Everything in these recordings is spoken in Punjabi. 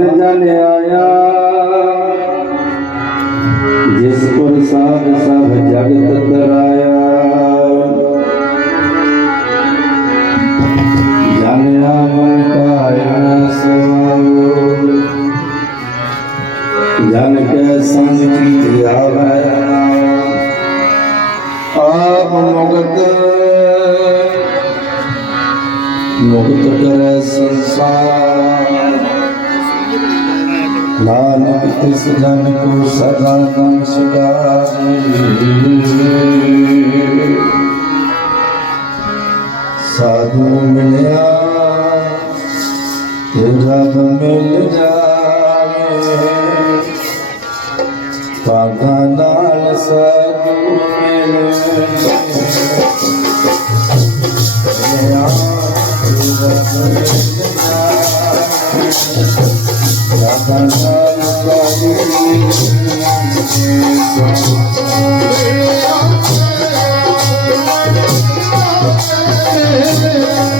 ਜਨ ਜਨ ਆਇਆ। ਜਿਸ ਪਰ ਸਾਧ ਸਭ ਜਗਤ ਤਰਾਇਆ। ਜਾਣਿਆ ਮਨ ਕਾਇਆ ਸਵਾਉ ਜਨ ਕੈ ਸੰਗ ਕੀ ਆਵੈ। ਆਪ ਮੁਕਤ। ਮੁਕਤ ਕਰੈ ਸੰਸਾਰ। नानक इस जन को सदा नमस्कार साधु मिलया, ते रब मिल जाए। पागा नाल साधु मिल मिलया ते रब Thank you.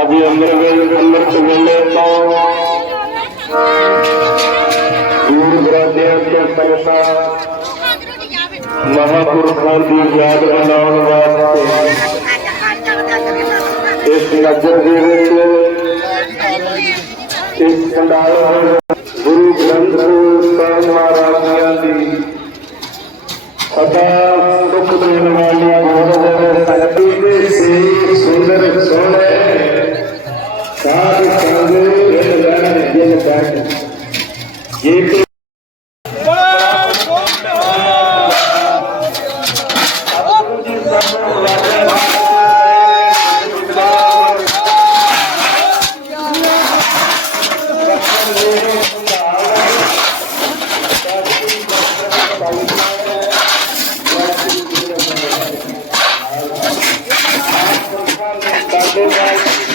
अभी अंदर गए अंदर से बोले दूर दराजियां के परेशान महापुरुषों की याद बनाने वास्ते इस नजर के ਇਸ ਕੰਡਾਲ ਗੁਰੂ ਗ੍ਰੰਥ ਸਾਹਿਬ ਮਹਾਰਾਜ ਦੀ ਸਦਾ ਸੁਖ ਦੇਣ ਵਾਲੀ ਗੁਰੂ ਸੰਗਤੀ ਦੇ ਸੇ ਸੁੰਦਰ ਸੋਹਣੇ ਸਾਧ ਸੰਗ ਜਿਨ ਲੈਣ ਜਿਨ ਬੈਠ ਜੇ Tá Thank you.